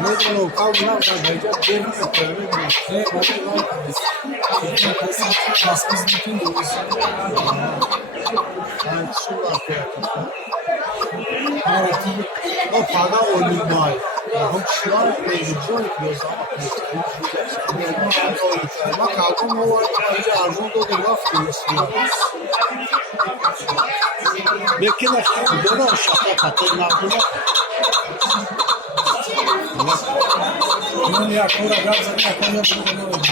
Mesmo o carro não vai já teve que ter baskız bütün doğrusu. Yani şu var. Evet. O para oynuyor. हम शुरुआत में एंजॉय किया ama kaldım o önce arzum da laf diyorsun. Belki de böyle şaka katılmadılar. Bunun yakında gazete yakında bunu oldu.